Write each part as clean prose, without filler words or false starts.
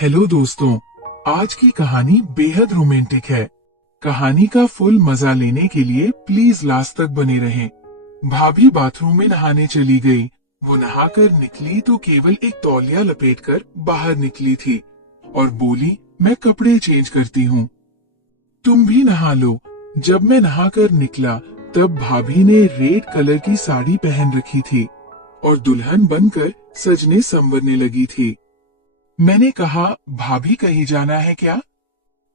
Hello दोस्तों, आज की कहानी बेहद रोमांटिक है। कहानी का फुल मजा लेने के लिए प्लीज लास्ट तक बने रहें। भाभी बाथरूम में नहाने चली गई। वो नहाकर निकली तो केवल एक तौलिया लपेटकर बाहर निकली थी और बोली, मैं कपड़े चेंज करती हूँ, तुम भी नहा लो। जब मैं नहाकर निकला तब भाभी ने रेड कलर की साड़ी पहन रखी थी और दुल्हन बनकर सजने संवरने लगी थी। मैंने कहा, भाभी कहीं जाना है क्या?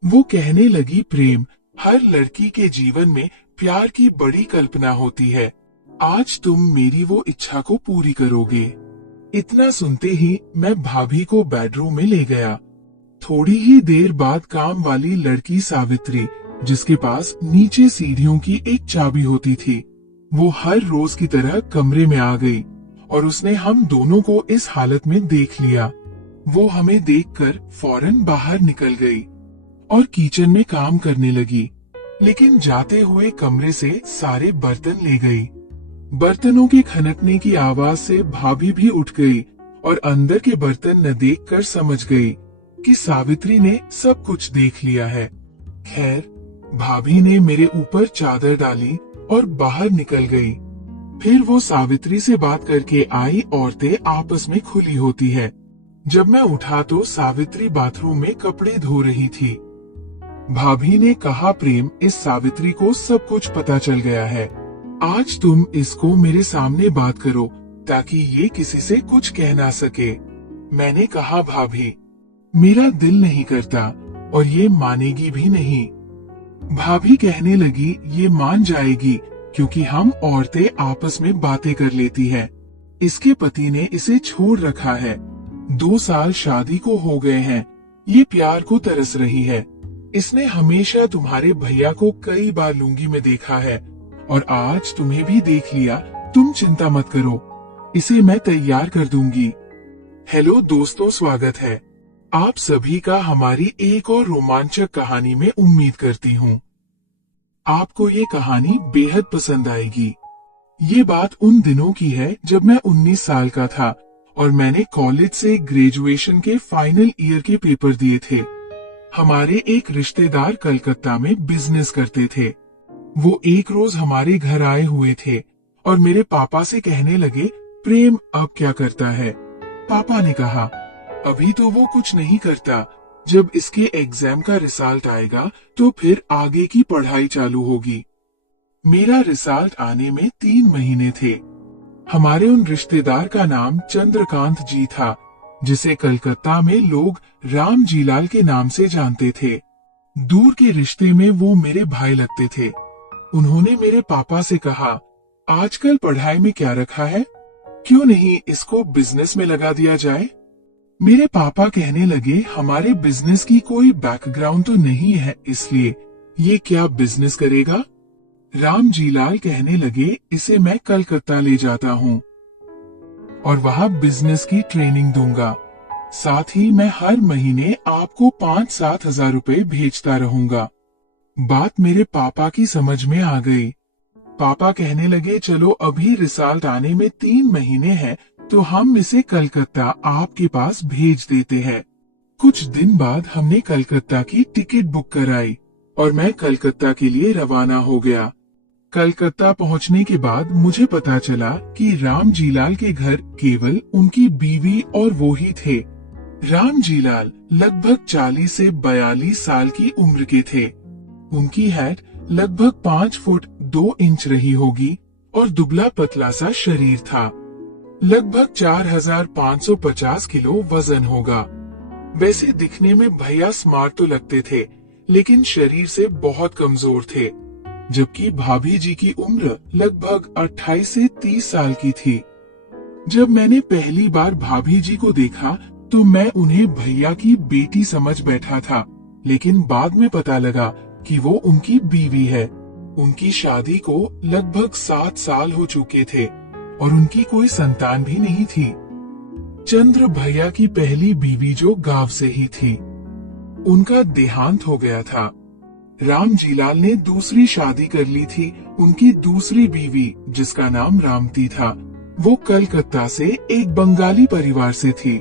वो कहने लगी, प्रेम हर लड़की के जीवन में प्यार की बड़ी कल्पना होती है। आज तुम मेरी वो इच्छा को पूरी करोगे। इतना सुनते ही मैं भाभी को बेडरूम में ले गया। थोड़ी ही देर बाद काम वाली लड़की सावित्री, जिसके पास नीचे सीढ़ियों की एक चाबी होती थी, वो हर रोज की तरह कमरे में आ गई और उसने हम दोनों को इस हालत में देख लिया। वो हमें देखकर फौरन बाहर निकल गई और किचन में काम करने लगी, लेकिन जाते हुए कमरे से सारे बर्तन ले गई। बर्तनों के खनकने की आवाज से भाभी भी उठ गई और अंदर के बर्तन न देखकर समझ गई कि सावित्री ने सब कुछ देख लिया है। खैर, भाभी ने मेरे ऊपर चादर डाली और बाहर निकल गई। फिर वो सावित्री से बात करके आई, औरतें आपस में खुली होती है। जब मैं उठा तो सावित्री बाथरूम में कपड़े धो रही थी। भाभी ने कहा, प्रेम इस सावित्री को सब कुछ पता चल गया है। आज तुम इसको मेरे सामने बात करो ताकि ये किसी से कुछ कह ना सके। मैंने कहा, भाभी मेरा दिल नहीं करता और ये मानेगी भी नहीं। भाभी कहने लगी, ये मान जाएगी क्योंकि हम औरतें आपस में बातें कर लेती है। इसके पति ने इसे छोड़ रखा है। 2 साल शादी को हो गए हैं। ये प्यार को तरस रही है। इसने हमेशा तुम्हारे भैया को कई बार लुंगी में देखा है और आज तुम्हें भी देख लिया। तुम चिंता मत करो, इसे मैं तैयार कर दूंगी। हेलो दोस्तों, स्वागत है आप सभी का हमारी एक और रोमांचक कहानी में। उम्मीद करती हूँ आपको ये कहानी बेहद पसंद आएगी। ये बात उन दिनों की है जब मैं 19 साल का था और मैंने कॉलेज से ग्रेजुएशन के फाइनल ईयर के पेपर दिए थे। हमारे एक रिश्तेदार कलकत्ता में बिजनेस करते थे। वो एक रोज हमारे घर आए हुए थे और मेरे पापा से कहने लगे, प्रेम अब क्या करता है? पापा ने कहा, अभी तो वो कुछ नहीं करता। जब इसके एग्जाम का रिजल्ट आएगा तो फिर आगे की पढ़ाई चालू होगी। मेरा रिजल्ट आने में 3 महीने थे। हमारे उन रिश्तेदार का नाम चंद्रकांत जी था, जिसे कलकत्ता में लोग राम जीलाल के नाम से जानते थे। दूर के रिश्ते में वो मेरे भाई लगते थे। उन्होंने मेरे पापा से कहा, आजकल पढ़ाई में क्या रखा है, क्यों नहीं इसको बिजनेस में लगा दिया जाए? मेरे पापा कहने लगे, हमारे बिजनेस की कोई बैकग्राउंड तो नहीं है, इसलिए ये क्या बिजनेस करेगा? राम जीलाल कहने लगे, इसे मैं कलकत्ता ले जाता हूँ और वहाँ बिजनेस की ट्रेनिंग दूंगा। साथ ही मैं हर महीने आपको 5-7 हजार रुपए भेजता रहूंगा। बात मेरे पापा की समझ में आ गई। पापा कहने लगे, चलो अभी रिजल्ट आने में 3 महीने हैं तो हम इसे कलकत्ता आपके पास भेज देते हैं। कुछ दिन बाद हमने कलकत्ता की टिकट बुक कराई और मैं कलकत्ता के लिए रवाना हो गया। कलकत्ता पहुंचने के बाद मुझे पता चला कि राम जीलाल के घर केवल उनकी बीवी और वो ही थे। राम जीलाल लगभग 40 से 42 साल की उम्र के थे। उनकी हाइट लगभग 5 फुट 2 इंच रही होगी और दुबला पतला सा शरीर था। लगभग 4550 किलो वजन होगा। वैसे दिखने में भैया स्मार्ट तो लगते थे, लेकिन शरीर से बहुत कमजोर थे। जबकि भाभी जी की उम्र लगभग 28 से 30 साल की थी। जब मैंने पहली बार भाभी जी को देखा तो मैं उन्हें भैया की बेटी समझ बैठा था, लेकिन बाद में पता लगा कि वो उनकी बीवी है। उनकी शादी को लगभग 7 साल हो चुके थे और उनकी कोई संतान भी नहीं थी। चंद्र भैया की पहली बीवी जो गांव से ही थी, उनका देहांत हो गया था। राम जीलाल ने दूसरी शादी कर ली थी। उनकी दूसरी बीवी, जिसका नाम रामती था, वो कलकत्ता से एक बंगाली परिवार से थी।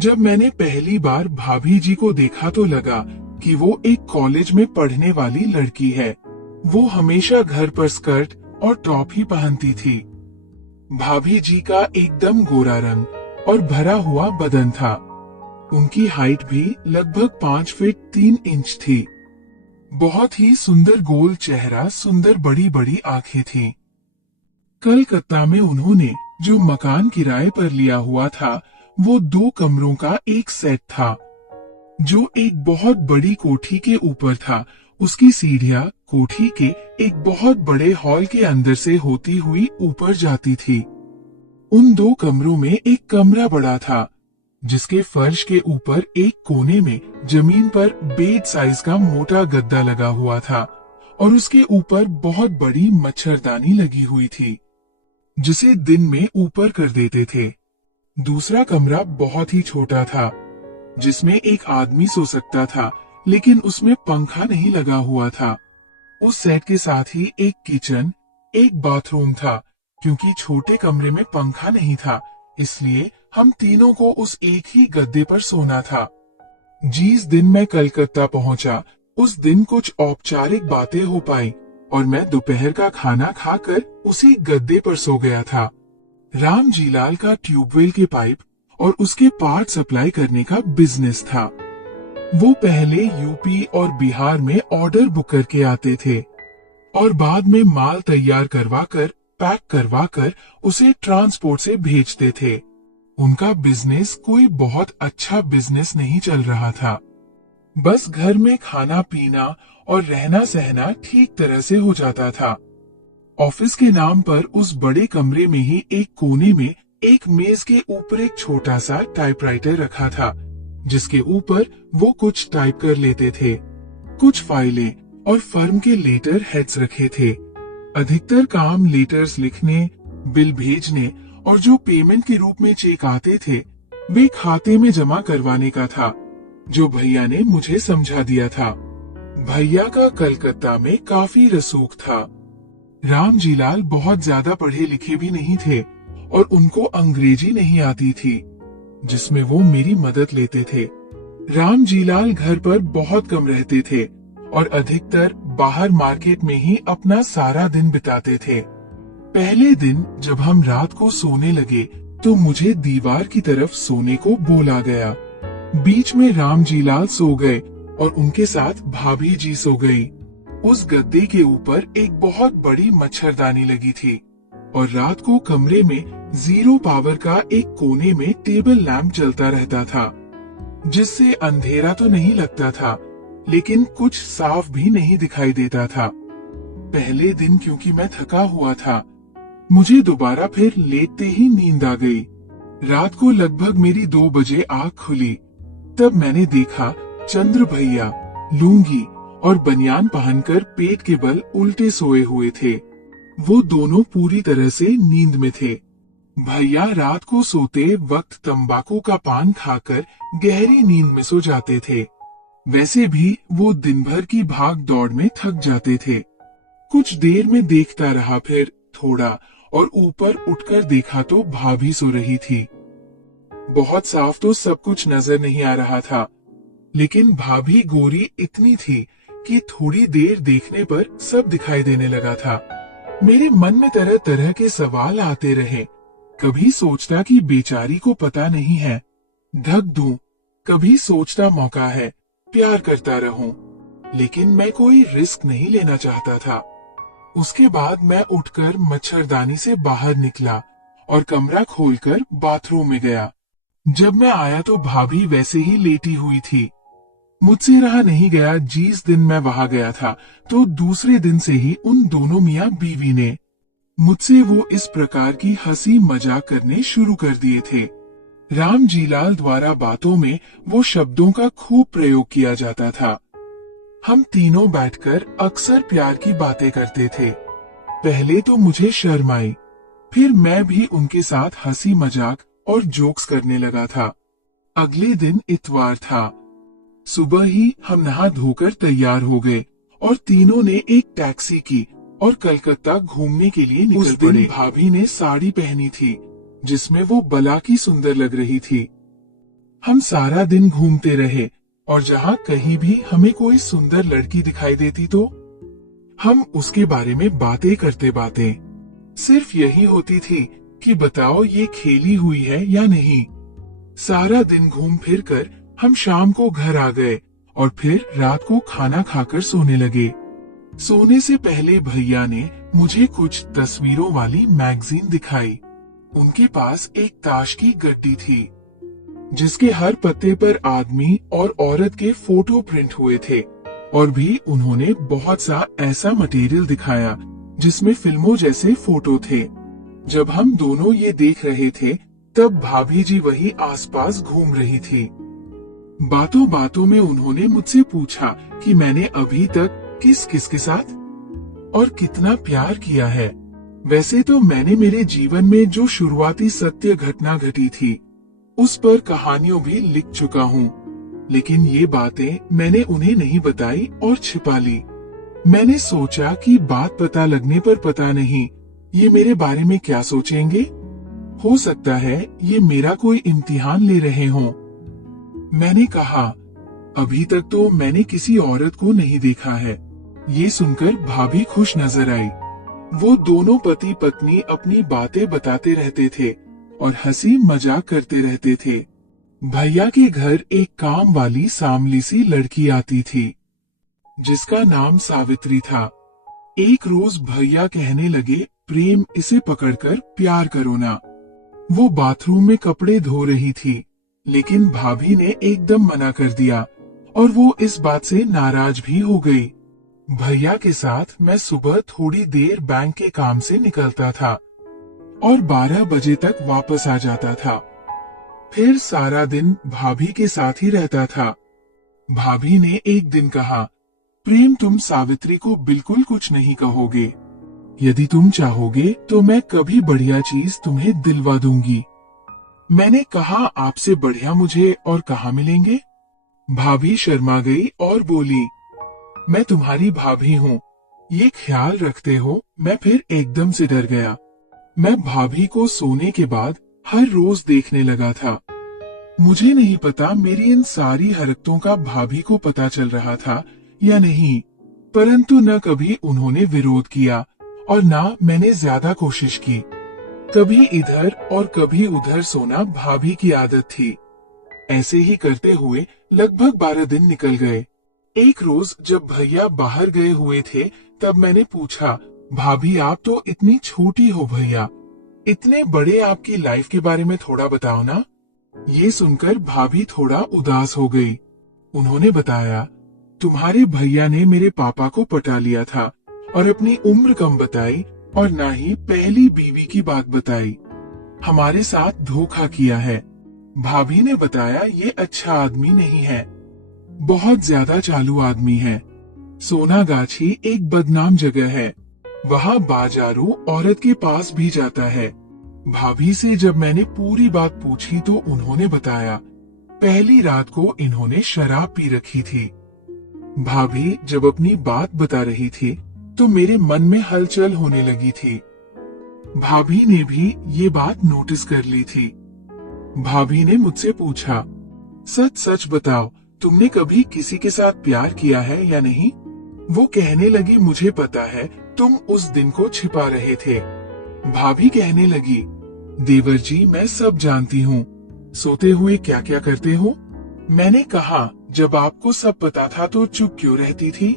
जब मैंने पहली बार भाभी जी को देखा तो लगा कि वो एक कॉलेज में पढ़ने वाली लड़की है। वो हमेशा घर पर स्कर्ट और टॉप ही पहनती थी। भाभी जी का एकदम गोरा रंग और भरा हुआ बदन था। उनकी हाइट भी लगभग 5 फीट 3 इंच थी। बहुत ही सुंदर गोल चेहरा, सुंदर बड़ी बड़ी आंखें थीं। कलकत्ता में उन्होंने जो मकान किराए पर लिया हुआ था वो 2 कमरों का एक सेट था, जो एक बहुत बड़ी कोठी के ऊपर था। उसकी सीढ़ियां कोठी के एक बहुत बड़े हॉल के अंदर से होती हुई ऊपर जाती थी। उन 2 कमरों में एक कमरा बड़ा था, जिसके फर्श के ऊपर एक कोने में जमीन पर बेड साइज का मोटा गद्दा लगा हुआ था और उसके ऊपर बहुत बड़ी मच्छरदानी लगी हुई थी, जिसे दिन में ऊपर कर देते थे। दूसरा कमरा बहुत ही छोटा था, जिसमें एक आदमी सो सकता था, लेकिन उसमें पंखा नहीं लगा हुआ था। उस सेट के साथ ही एक किचन, एक बाथरूम था। क्योंकि छोटे कमरे में पंखा नहीं था, इसलिए हम तीनों को उस एक ही गद्दे पर सोना था। जिस दिन मैं कलकत्ता पहुंचा, उस दिन कुछ औपचारिक बातें हो पाई और मैं दोपहर का खाना खाकर उसी गद्दे पर सो गया था। राम जीलाल का ट्यूबवेल के पाइप और उसके पार्ट सप्लाई करने का बिजनेस था। वो पहले यूपी और बिहार में ऑर्डर बुक करके आते थे और बाद में माल तैयार करवाकर, पैक करवाकर उसे ट्रांसपोर्ट से भेजते थे। उनका बिजनेस कोई बहुत अच्छा बिजनेस नहीं चल रहा था। बस घर में खाना पीना और रहना सहना ठीक तरह से हो जाता था। ऑफिस के नाम पर उस बड़े कमरे में ही एक कोने में एक मेज के ऊपर एक छोटा सा टाइपराइटर रखा था, जिसके ऊपर वो कुछ टाइप कर लेते थे। कुछ फाइलें और फर्म के लेटर हेड्स रखे थे। अधिकतर काम लेटर्स लिखने, बिल भेजने और जो पेमेंट के रूप में चेक आते थे वे खाते में जमा करवाने का था, जो भैया ने मुझे समझा दिया था। भैया का कलकत्ता में काफी रसूख था। राम जीलाल बहुत ज्यादा पढ़े लिखे भी नहीं थे और उनको अंग्रेजी नहीं आती थी, जिसमें वो मेरी मदद लेते थे। राम जीलाल घर पर बहुत कम रहते थे और अधिकतर बाहर मार्केट में ही अपना सारा दिन बिताते थे। पहले दिन जब हम रात को सोने लगे तो मुझे दीवार की तरफ सोने को बोला गया। बीच में राम जीलाल सो गए और उनके साथ भाभी जी सो गई। उस गद्दे के ऊपर एक बहुत बड़ी मच्छरदानी लगी थी और रात को कमरे में 0 पावर का एक कोने में टेबल लैंप जलता रहता था, जिससे अंधेरा तो नहीं लगता था, लेकिन कुछ साफ भी नहीं दिखाई देता था। पहले दिन क्योंकि मैं थका हुआ था, मुझे दोबारा फिर लेटते ही नींद आ गई। रात को लगभग मेरी 2 बजे आँख खुली, तब मैंने देखा चंद्र भैया लुंगी और बनियान पहनकर पेट के बल उल्टे सोए हुए थे। वो दोनों पूरी तरह से नींद में थे। भैया रात को सोते वक्त तंबाकू का पान खाकर गहरी नींद में सो जाते थे। वैसे भी वो दिन भर की भाग दौड़ में थक जाते थे। कुछ देर में देखता रहा, फिर थोड़ा और ऊपर उठकर देखा तो भाभी सो रही थी। बहुत साफ तो सब कुछ नजर नहीं आ रहा था, लेकिन भाभी गोरी इतनी थी कि थोड़ी देर देखने पर सब दिखाई देने लगा था। मेरे मन में तरह तरह के सवाल आते रहे। कभी सोचता कि बेचारी को पता नहीं है, ढक दूं, कभी सोचता मौका है, प्यार करता रहूं, लेकिन मैं कोई रिस्क नहीं लेना चाहता था। उसके बाद मैं उठकर मच्छरदानी से बाहर निकला और कमरा खोलकर बाथरूम में गया। जब मैं आया तो भाभी वैसे ही लेटी हुई थी। मुझसे रहा नहीं गया। जिस दिन मैं वहां गया था तो दूसरे दिन से ही उन दोनों मियाँ बीवी ने मुझसे वो इस प्रकार की हंसी मजाक करने शुरू कर दिए थे। राम जीलाल द्वारा बातों में वो शब्दों का खूब प्रयोग किया जाता था। हम तीनों बैठकर अक्सर प्यार की बातें करते थे। पहले तो मुझे शर्म आई, फिर मैं भी उनके साथ हंसी मजाक और जोक्स करने लगा था। अगले दिन इतवार था। सुबह ही हम नहा धोकर तैयार हो गए और तीनों ने एक टैक्सी की और कलकत्ता घूमने के लिए निकल पड़े। भाभी ने साड़ी पहनी थी, जिसमें वो बला की सुंदर लग रही थी। हम सारा दिन घूमते रहे और जहाँ कहीं भी हमें कोई सुंदर लड़की दिखाई देती तो हम उसके बारे में बातें करते सिर्फ यही होती थी कि बताओ ये खेली हुई है या नहीं। सारा दिन घूम फिर कर हम शाम को घर आ गए और फिर रात को खाना खाकर सोने लगे। सोने से पहले भैया ने मुझे कुछ तस्वीरों वाली मैगजीन दिखाई। उनके पास एक ताश की गट्टी थी जिसके हर पत्ते पर आदमी और औरत के फोटो प्रिंट हुए थे, और भी उन्होंने बहुत सा ऐसा मटेरियल दिखाया जिसमें फिल्मों जैसे फोटो थे। जब हम दोनों ये देख रहे थे तब भाभी जी वही आसपास घूम रही थी। बातों बातों में उन्होंने मुझसे पूछा कि मैंने अभी तक किस किस के साथ और कितना प्यार किया है। वैसे तो मैंने मेरे जीवन में जो शुरुआती सत्य घटना घटी थी उस पर कहानियों भी लिख चुका हूँ, लेकिन ये बातें मैंने उन्हें नहीं बताई और छिपा ली। मैंने सोचा कि बात पता लगने पर पता नहीं ये मेरे बारे में क्या सोचेंगे। हो सकता है ये मेरा कोई इम्तिहान ले रहे हों। मैंने कहा, अभी तक तो मैंने किसी औरत को नहीं देखा है। ये सुनकर भाभी खुश नजर आई। वो दोनों पति पत्नी अपनी बातें बताते रहते थे और हंसी मजाक करते रहते थे। भैया के घर एक काम वाली सांवली सी लड़की आती थी जिसका नाम सावित्री था। एक रोज भैया कहने लगे, प्रेम इसे पकड़कर प्यार करो ना। वो बाथरूम में कपड़े धो रही थी, लेकिन भाभी ने एकदम मना कर दिया और वो इस बात से नाराज भी हो गई। भैया के साथ मैं सुबह थोड़ी देर बैंक के काम से निकलता था और 12 बजे तक वापस आ जाता था। फिर सारा दिन भाभी के साथ ही रहता था। भाभी ने एक दिन कहा, प्रेम तुम सावित्री को बिल्कुल कुछ नहीं कहोगे। यदि तुम चाहोगे तो मैं कभी बढ़िया चीज तुम्हें दिलवा दूंगी। मैंने कहा, आपसे बढ़िया मुझे और कहाँ मिलेंगे। भाभी शर्मा गई और बोली, मैं तुम्हारी भाभी हूँ, ये ख्याल रखते हो। मैं फिर एकदम से डर गया। मैं भाभी को सोने के बाद हर रोज देखने लगा था। मुझे नहीं पता मेरी इन सारी हरकतों का भाभी को पता चल रहा था या नहीं, परंतु न कभी उन्होंने विरोध किया और न मैंने ज्यादा कोशिश की। कभी इधर और कभी उधर सोना भाभी की आदत थी। ऐसे ही करते हुए लगभग 12 दिन निकल गए। एक रोज जब भैया बाहर गए हुए थे तब मैंने पूछा, भाभी आप तो इतनी छोटी हो भैया, इतने बड़े आपकी लाइफ के बारे में थोड़ा बताओ ना। ये सुनकर भाभी थोड़ा उदास हो गई। उन्होंने बताया, तुम्हारे भैया ने मेरे पापा को पटा लिया था और अपनी उम्र कम बताई और ना ही पहली बीवी की बात बताई। हमारे साथ धोखा किया है। भाभी ने बताया, ये अच्छा आदमी नहीं है, बहुत ज्यादा चालू आदमी है। सोनागाछी एक बदनाम जगह है, वहाँ बाजारू औरत के पास भी जाता है। भाभी से जब मैंने पूरी बात पूछी तो उन्होंने बताया, पहली रात को इन्होंने शराब पी रखी थी। भाभी जब अपनी बात बता रही थी तो मेरे मन में हलचल होने लगी थी। भाभी ने भी ये बात नोटिस कर ली थी। भाभी ने मुझसे पूछा, सच सच बताओ, तुमने कभी किसी के साथ प्यार किया है या नहीं। वो कहने लगी, मुझे पता है तुम उस दिन को छिपा रहे थे। भाभी कहने लगी, देवर जी मैं सब जानती हूँ, सोते हुए क्या क्या करते हो। मैंने कहा, जब आपको सब पता था तो चुप क्यों रहती थी।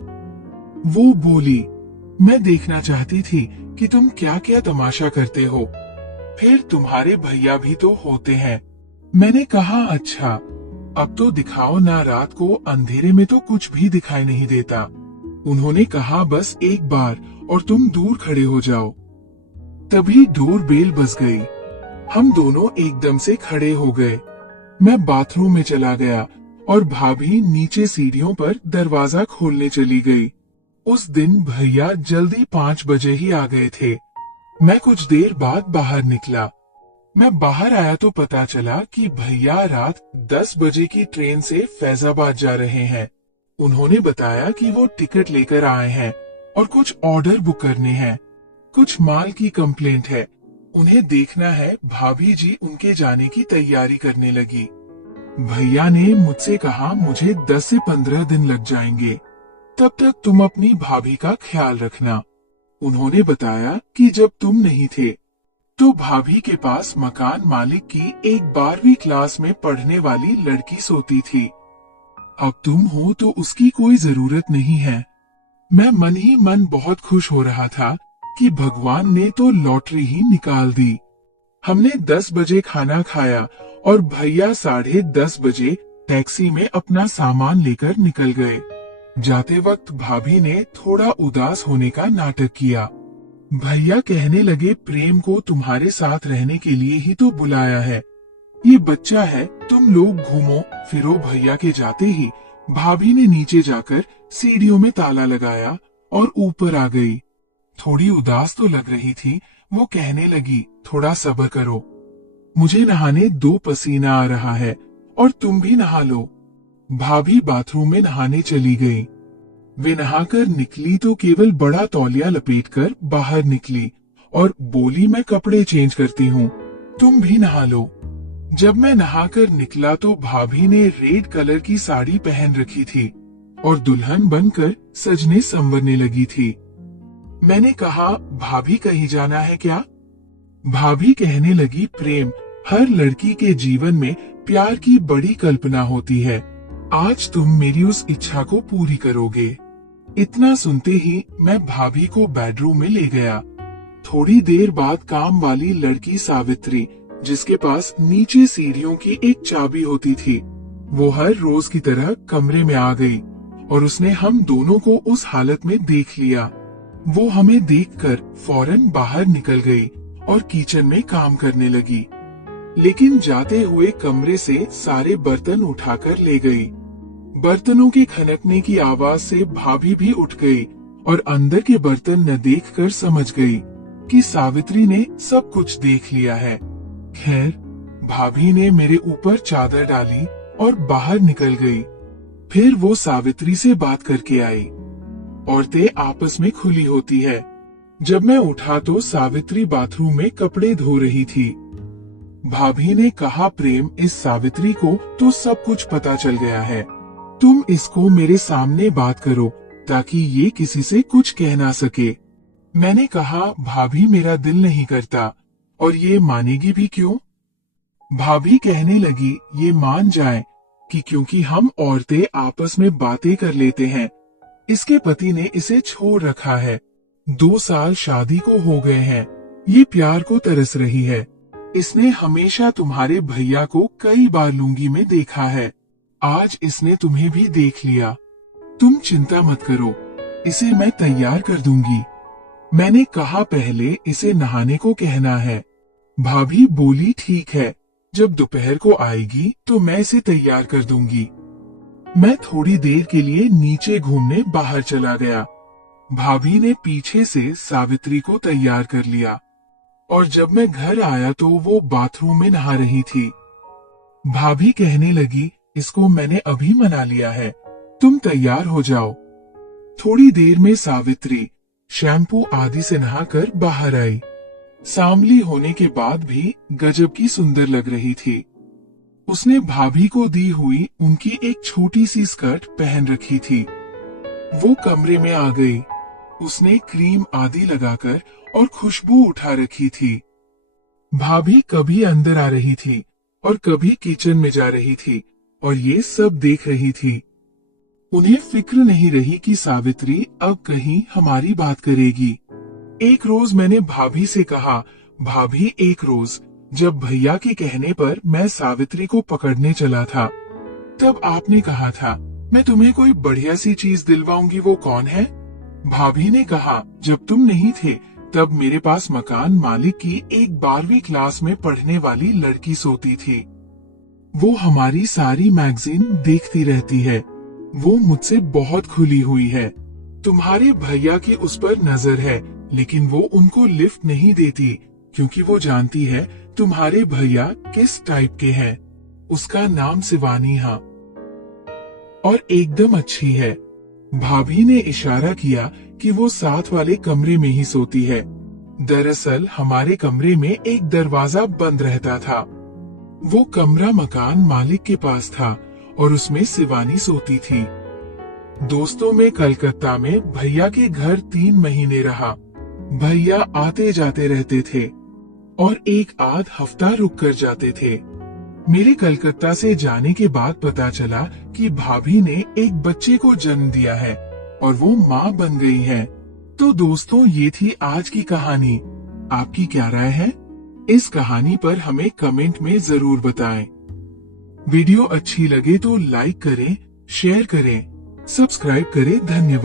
वो बोली, मैं देखना चाहती थी कि तुम क्या क्या तमाशा करते हो, फिर तुम्हारे भैया भी तो होते हैं। मैंने कहा, अच्छा अब तो दिखाओ ना, रात को अंधेरे में तो कुछ भी दिखाई नहीं देता। उन्होंने कहा, बस एक बार और तुम दूर खड़े हो जाओ। तभी डोरबेल बज गई। हम दोनों एकदम से खड़े हो गए। मैं बाथरूम में चला गया और भाभी नीचे सीढ़ियों पर दरवाजा खोलने चली गई। उस दिन भैया जल्दी 5 बजे ही आ गए थे। मैं कुछ देर बाद बाहर निकला। मैं बाहर आया तो पता चला कि भैया रात 10 बजे की ट्रेन से फैजाबाद जा रहे हैं। उन्होंने बताया कि वो टिकट लेकर आए हैं और कुछ ऑर्डर बुक करने हैं। कुछ माल की कंप्लेंट है, उन्हें देखना है। भाभी जी उनके जाने की तैयारी करने लगी। भैया ने मुझसे कहा मुझे 10 से 15 दिन लग जाएंगे, तब तक तुम अपनी भाभी का ख्याल रखना। उन्होंने बताया कि जब तुम नहीं थे तो भाभी के पास मकान मालिक की एक 12वीं क्लास में पढ़ने वाली लड़की सोती थी। अब तुम हो तो उसकी कोई जरूरत नहीं है। मैं मन ही मन बहुत खुश हो रहा था कि भगवान ने तो लॉटरी ही निकाल दी। हमने 10 बजे खाना खाया और भैया 10:30 बजे टैक्सी में अपना सामान लेकर निकल गए। जाते वक्त भाभी ने थोड़ा उदास होने का नाटक किया। भैया कहने लगे प्रेम को तुम्हारे साथ रहने के लिए ही तो बुलाया है, ये बच्चा है, तुम लोग घूमो फिरो। भैया के जाते ही भाभी ने नीचे जाकर सीढ़ियों में ताला लगाया और ऊपर आ गई। थोड़ी उदास तो लग रही थी। वो कहने लगी थोड़ा सब्र करो, मुझे नहाने दो, पसीना आ रहा है और तुम भी नहा लो। भाभी बाथरूम में नहाने चली गई। वे नहाकर निकली तो केवल बड़ा तौलिया लपेटकर बाहर निकली और बोली मैं कपड़े चेंज करती हूँ, तुम भी नहा लो। जब मैं नहाकर निकला तो भाभी ने रेड कलर की साड़ी पहन रखी थी और दुल्हन बनकर सजने संवरने लगी थी। मैंने कहा भाभी कहीं जाना है क्या? भाभी कहने लगी प्रेम, हर लड़की के जीवन में प्यार की बड़ी कल्पना होती है, आज तुम मेरी उस इच्छा को पूरी करोगे। इतना सुनते ही मैं भाभी को बेडरूम में ले गया। थोड़ी देर बाद काम वाली लड़की सावित्री, जिसके पास नीचे सीढ़ियों की एक चाबी होती थी, वो हर रोज की तरह कमरे में आ गई और उसने हम दोनों को उस हालत में देख लिया। वो हमें देखकर फौरन बाहर निकल गई और किचन में काम करने लगी, लेकिन जाते हुए कमरे से सारे बर्तन उठाकर ले गई। बर्तनों के खनकने की आवाज से भाभी भी उठ गई और अंदर के बर्तन न देखकर समझ गई कि सावित्री ने सब कुछ देख लिया है। खैर, भाभी ने मेरे ऊपर चादर डाली और बाहर निकल गई। फिर वो सावित्री से बात करके आई। औरतें आपस में खुली होती है। जब मैं उठा तो सावित्री बाथरूम में कपड़े धो रही थी। भाभी ने कहा प्रेम, इस सावित्री को तो सब कुछ पता चल गया है, तुम इसको मेरे सामने बात करो ताकि ये किसी से कुछ कह ना सके। मैंने कहा भाभी मेरा दिल नहीं करता, और ये मानेगी भी क्यों? भाभी कहने लगी ये मान जाए कि क्योंकि हम औरतें आपस में बातें कर लेते हैं, इसके पति ने इसे छोड़ रखा है। 2 साल शादी को हो गए हैं, ये प्यार को तरस रही है। इसने हमेशा तुम्हारे भैया को कई बार लूंगी में देखा है, आज इसने तुम्हें भी देख लिया। तुम चिंता मत करो, इसे मैं तैयार कर दूंगी। मैंने कहा पहले इसे नहाने को कहना है। भाभी बोली ठीक है, जब दोपहर को आएगी तो मैं इसे तैयार कर दूंगी। मैं थोड़ी देर के लिए नीचे घूमने बाहर चला गया। भाभी ने पीछे से सावित्री को तैयार कर लिया और जब मैं घर आया तो वो बाथरूम में नहा रही थी। भाभी कहने लगी इसको मैंने अभी मना लिया है, तुम तैयार हो जाओ। थोड़ी देर में सावित्री शैम्पू आदि से नहाकर बाहर आई। सांवली होने के बाद भी गजब की सुंदर लग रही थी। उसने भाभी को दी हुई उनकी एक छोटी सी स्कर्ट पहन रखी थी। वो कमरे में आ गई। उसने क्रीम आदि लगाकर और खुशबू उठा रखी थी। भाभी कभी अंदर आ रही थी और कभी किचन में जा रही थी और ये सब देख रही थी। उन्हें फिक्र नहीं रही कि सावित्री अब कहीं हमारी बात करेगी। एक रोज मैंने भाभी से कहा, भाभी एक रोज जब भैया के कहने पर मैं सावित्री को पकड़ने चला था, तब आपने कहा था मैं तुम्हें कोई बढ़िया सी चीज दिलवाऊंगी, वो कौन है? भाभी ने कहा जब तुम नहीं थे तब मेरे पास मकान मालिक की एक 12वीं क्लास में पढ़ने वाली लड़की सोती थी। वो हमारी सारी मैगजीन देखती रहती है। वो मुझसे बहुत खुली हुई है। तुम्हारे भैया की उस पर नजर है, लेकिन वो उनको लिफ्ट नहीं देती क्योंकि वो जानती है तुम्हारे भैया किस टाइप के हैं। उसका नाम शिवानी है और एकदम अच्छी है। भाभी ने इशारा किया कि वो साथ वाले कमरे में ही सोती है। दरअसल हमारे कमरे में एक दरवाजा बंद रहता था। वो कमरा मकान मालिक के पास था और उसमें शिवानी सोती थी। दोस्तों में कलकत्ता में भैया के घर 3 महीने रहा। भैया आते जाते रहते थे और एक आध हफ्ता रुक कर जाते थे। मेरे कलकत्ता से जाने के बाद पता चला कि भाभी ने एक बच्चे को जन्म दिया है और वो माँ बन गई है। तो दोस्तों, ये थी आज की कहानी। आपकी क्या राय है? इस कहानी पर हमें कमेंट में जरूर बताएं। वीडियो अच्छी लगे तो लाइक करें, शेयर करें, सब्सक्राइब करें। धन्यवाद।